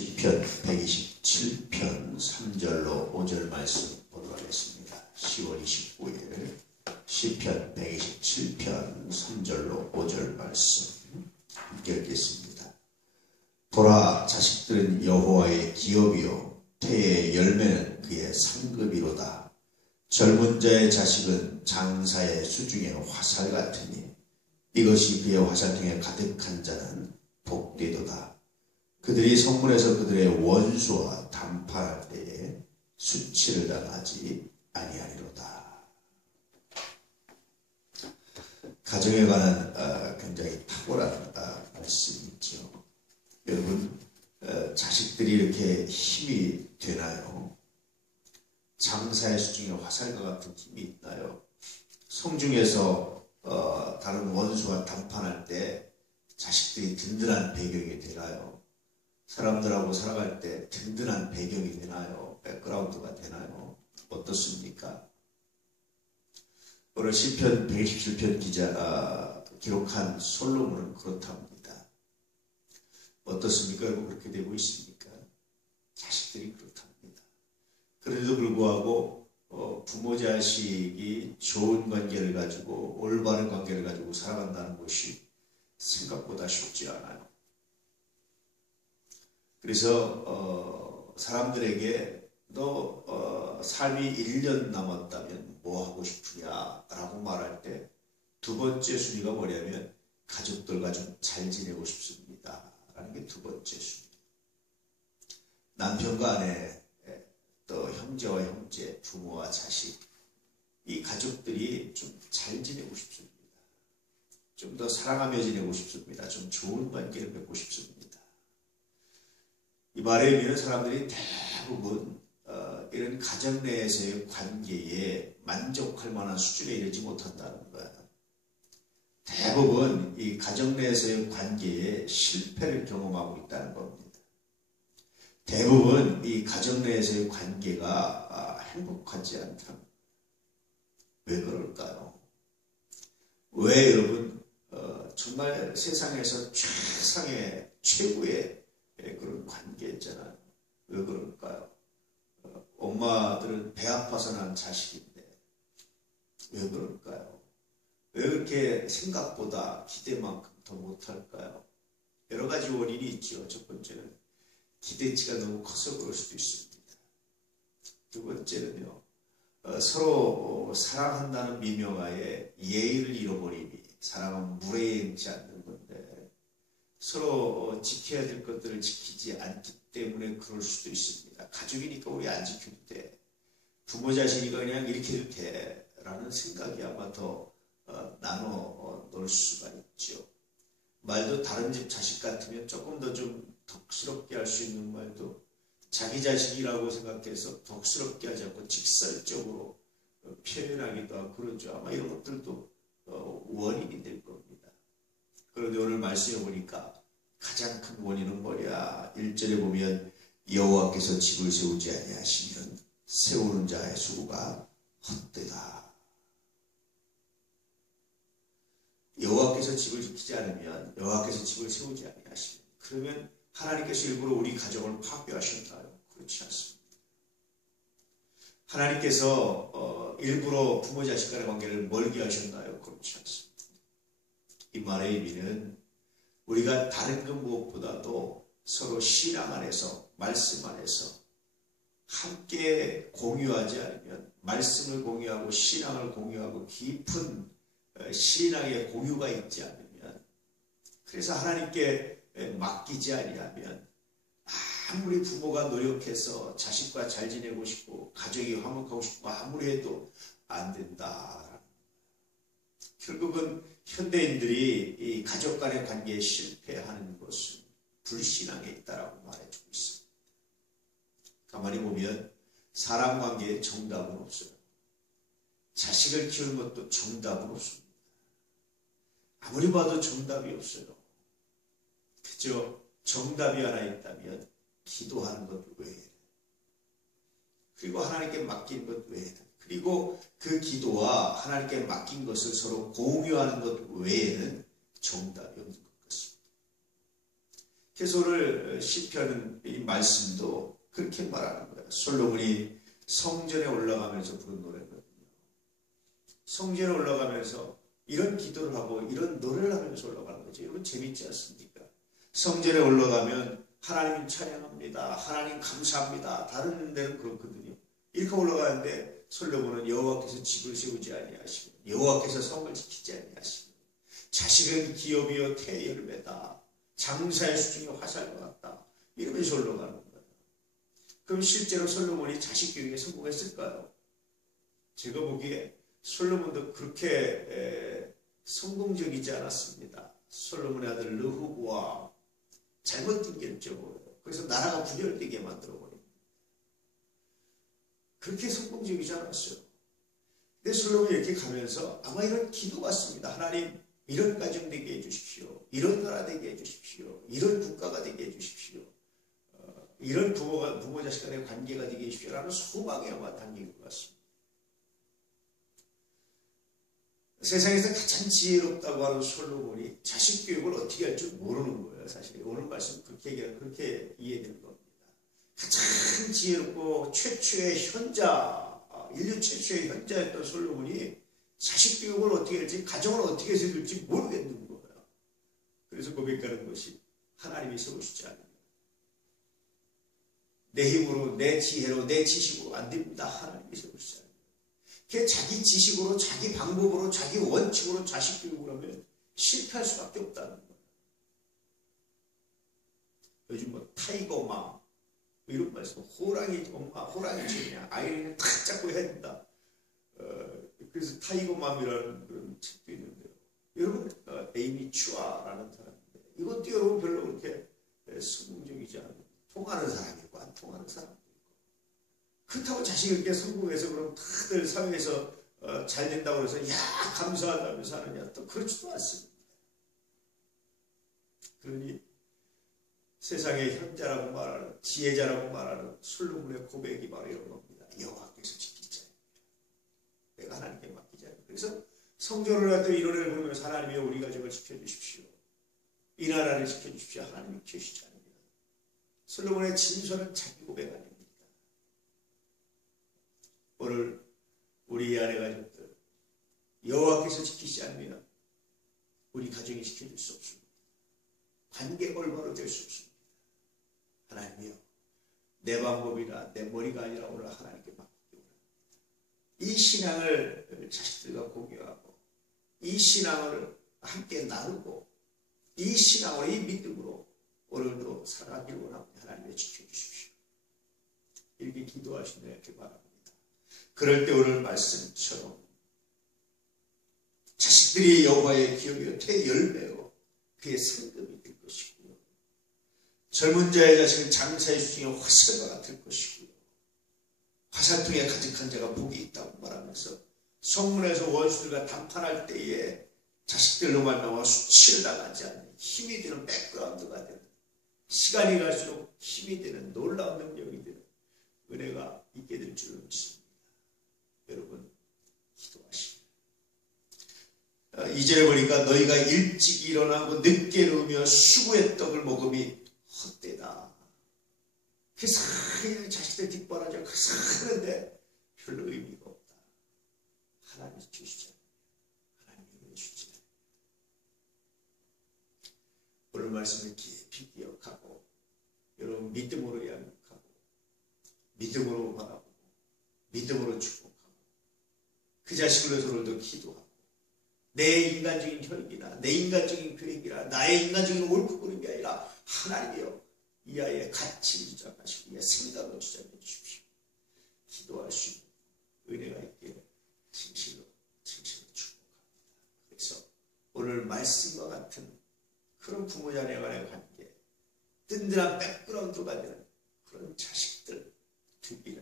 시편 127편 3절로 5절 말씀 보도록 하겠습니다. 10월 29일 시편 127편 3절로 5절 말씀 함께 읽겠습니다. 보라, 자식들은 여호와의 기업이요 태의 열매는 그의 상급이로다. 젊은 자의 자식은 장사의 수중의 화살 같으니 이것이 그의 화살통에 가득한 자는 복되도다. 그들이 성문에서 그들의 원수와 담판할 때에 수치를 당하지 아니하리로다. 가정에 관한 굉장히 탁월한 말씀이죠. 여러분, 자식들이 이렇게 힘이 되나요? 장사의 수중에 화살과 같은 힘이 있나요? 성중에서 다른 원수와 담판할 때 자식들이 든든한 배경이 되나요? 사람들하고 살아갈 때 든든한 배경이 되나요? 백그라운드가 되나요? 어떻습니까? 오늘 시편 127편 기록한 솔로몬은 그렇답니다. 어떻습니까? 여러분, 그렇게 되고 있습니까? 자식들이 그렇답니다. 그래도 불구하고 부모 자식이 좋은 관계를 가지고 올바른 관계를 가지고 살아간다는 것이 생각보다 쉽지 않아요. 그래서 사람들에게 너 삶이 1년 남았다면 뭐 하고 싶으냐 라고 말할 때 두 번째 순위가 뭐냐면 가족들과 좀 잘 지내고 싶습니다 라는 게 두 번째 순위. 남편과 아내, 또 형제와 형제, 부모와 자식, 이 가족들이 좀 잘 지내고 싶습니다. 좀 더 사랑하며 지내고 싶습니다. 좀 좋은 관계를 맺고 싶습니다. 이 말의 의미는 사람들이 대부분 이런 가정 내에서의 관계에 만족할 만한 수준에 이르지 못한다는 거야. 대부분 이 가정 내에서의 관계에 실패를 경험하고 있다는 겁니다. 대부분 이 가정 내에서의 관계가 행복하지 않다. 왜 그럴까요? 왜 여러분 정말 세상에서 최상의 최고의 그런 관계였잖아요. 왜 그럴까요? 엄마들은 배 아파서 난 자식인데 왜 그럴까요? 왜 그렇게 생각보다 기대만큼 더 못할까요? 여러 가지 원인이 있죠. 첫 번째는 기대치가 너무 커서 그럴 수도 있습니다. 두 번째는요, 서로 사랑한다는 미명하에 예의를 잃어버리니, 사랑은 물에 익지 않는 건데 서로 지켜야 될 것들을 지키지 않기 때문에 그럴 수도 있습니다. 가족이니까 우리 안 지켜도 돼, 부모 자식이니까 그냥 이렇게 해도 돼 라는 생각이 아마 더 나눠 놓을 수가 있죠. 말도 다른 집 자식 같으면 조금 더 좀 덕스럽게 할 수 있는 말도 자기 자식이라고 생각해서 덕스럽게 하지 않고 직설적으로 표현하기도 하고 그러죠. 아마 이런 것들도 원인이 될 겁니다. 그런데 오늘 말씀해 보니까 가장 큰 원인은 뭐냐? 1절에 보면 여호와께서 집을 세우지 아니하시면 세우는 자의 수고가 헛되다. 여호와께서 집을 지키지 않으면, 여호와께서 집을 세우지 아니하시면, 그러면 하나님께서 일부러 우리 가정을 파괴하셨나요? 그렇지 않습니다. 하나님께서 일부러 부모 자식 간의 관계를 멀게 하셨나요? 그렇지 않습니다. 이 말의 의미는 우리가 다른 것 무엇보다도 서로 신앙 안에서, 말씀 안에서 함께 공유하지 않으면, 말씀을 공유하고 신앙을 공유하고 깊은 신앙의 공유가 있지 않으면, 그래서 하나님께 맡기지 아니하면 아무리 부모가 노력해서 자식과 잘 지내고 싶고 가족이 화목하고 싶고 아무리 해도 안 된다. 결국은 현대인들이 이 가족 간의 관계에 실패하는 것은 불신앙에 있다라고 말해주고 있습니다. 가만히 보면 사람 관계에 정답은 없어요. 자식을 키우는 것도 정답은 없습니다. 아무리 봐도 정답이 없어요. 그저 정답이 하나 있다면 기도하는 것 외에, 그리고 하나님께 맡긴 것 외에, 그리고 그 기도와 하나님께 맡긴 것을 서로 공유하는 것 외에는 정답이 없는 것 같습니다. 그래서 오늘 시편 이 말씀도 그렇게 말하는 거예요. 솔로몬이 성전에 올라가면서 부른 노래거든요. 성전에 올라가면서 이런 기도를 하고 이런 노래를 하면서 올라가는 거죠. 여러분 재밌지 않습니까? 성전에 올라가면 하나님 찬양합니다. 하나님 감사합니다. 다른 데는 그렇거든요. 이렇게 올라가는데 솔로몬은 여호와께서 집을 세우지 아니하시고 여호와께서 성을 지키지 아니하시고 자식은 기업이요 태열매다 장사의 수중에 화살과 같다 이러면서 올라가는 거예요. 그럼 실제로 솔로몬이 자식 교육에 성공했을까요? 제가 보기에 솔로몬도 그렇게 성공적이지 않았습니다. 솔로몬의 아들 르후보암 잘못된 결정으로 그래서 나라가 분열되게 만들어버립니다. 그렇게 성공적이지 않았어요. 근데 솔로몬이 이렇게 가면서 아마 이런 기도 같습니다. 하나님 이런 가정 되게 해주십시오. 이런 나라 되게 해주십시오. 이런 국가가 되게 해주십시오. 이런 부모 자식 간의 관계가 되게 해주십시오. 라는 소망이 아마 담긴 것 같습니다. 세상에서 가장 지혜롭다고 하는 솔로몬이 자식 교육을 어떻게 할 줄 모르는 거예요. 사실 오늘 말씀 그렇게 이해되는 겁니다. 가장 지혜롭고 최초의 현자, 인류 최초의 현자였던 솔로몬이 자식 교육을 어떻게 할지, 가정을 어떻게 세울지 모르겠는 거예요. 그래서 고백하는 것이 하나님이 세우시지 않으면 내 힘으로, 내 지혜로, 내 지식으로 안 됩니다. 하나님이 세우시지 않으면. 그게 자기 지식으로, 자기 방법으로, 자기 원칙으로 자식 교육을 하면 실패할 수밖에 없다는 거예요. 요즘 뭐 타이거맘 이런 말씀, 호랑이 엄마, 호랑이 지냐 아이를 탁 잡고 해야 된다. 그래서 타이거맘이라는 그런 책도 있는데요. 여러분 에이미 츄아라는 사람인데 이것도 여러분 별로 그렇게 성공적이지 않아요. 통하는 사람이 있고 안 통하는 사람도 있고 그렇다고 자식이 이렇게 성공해서 그럼 다들 사회에서 잘 된다고 해서 야 감사하다면서 하느냐 또 그렇지도 않습니다. 그러니 세상의 현자라고 말하는 지혜자라고 말하는 솔로몬의 고백이 바로 이런 겁니다. 여호와께서 지키자. 내가 하나님께 맡기자. 그래서 성전을 할 때 이 노래를 부르면서 하나님이 우리 가정을 지켜주십시오. 이 나라를 지켜주십시오. 하나님이 키우시지 않습니다. 솔로몬의 진솔한 자기 고백 아닙니다. 오늘 우리 아내 가족들 여호와께서 지키지 않으면 우리 가정이 지켜줄 수 없습니다. 관계가 올바로 될 수 없습니다. 하나님이여 내 방법이나 내 머리가 아니라 오늘 하나님께 맡기기 원합니다. 이 신앙을 자식들과 공유하고 이 신앙을 함께 나누고 이 신앙으로 이 믿음으로 오늘도 살아가길 원합니다. 하나님을 지켜주십시오. 이렇게 기도하시면 이렇게 바랍니다. 그럴 때 오늘 말씀처럼 자식들이 여호와의 기업이요 태열매요 그의 상급이 될 것이고요. 젊은 자의 자식은 장사의 수중에 화살과 같을 것이고요. 화살통에 가득한 자가 복이 있다고 말하면서 성문에서 원수들과 담판할 때에 자식들로 만나와 수치를 당하지 않는 힘이 되는 백그라운드가 되는 시간이 갈수록 힘이 되는 놀라운 능력이 되는 은혜가 있게 될 줄을 믿습니다. 여러분 기도하십니다. 2절에 보니까 너희가 일찍 일어나고 늦게 누우며 수구의 떡을 먹음이 헛되다. 그 사이에 자식들 뒷바라지가 사는데 별로 의미가 없다. 하나님이 주시잖아요. 하나님이 주시잖아요. 오늘 말씀을 깊이 기억하고 여러분 믿음으로 양육하고 믿음으로 바라보고 믿음으로 축복하고 그 자식을 위해서 오늘도 기도하고 내 인간적인 혈기나 내 인간적인 계획이나 나의 인간적인 옳고그름이 아니라 하나님이여 이 아이의 가치를 주장하시고 이 아이의 생각을 주장해 주십시오. 기도할 수 있는 은혜가 있기를 진실로 축복합니다. 그래서 오늘 말씀과 같은 그런 부모 자녀 간의 관계 든든한 백그라운드가 되는 그런 자식들 되기를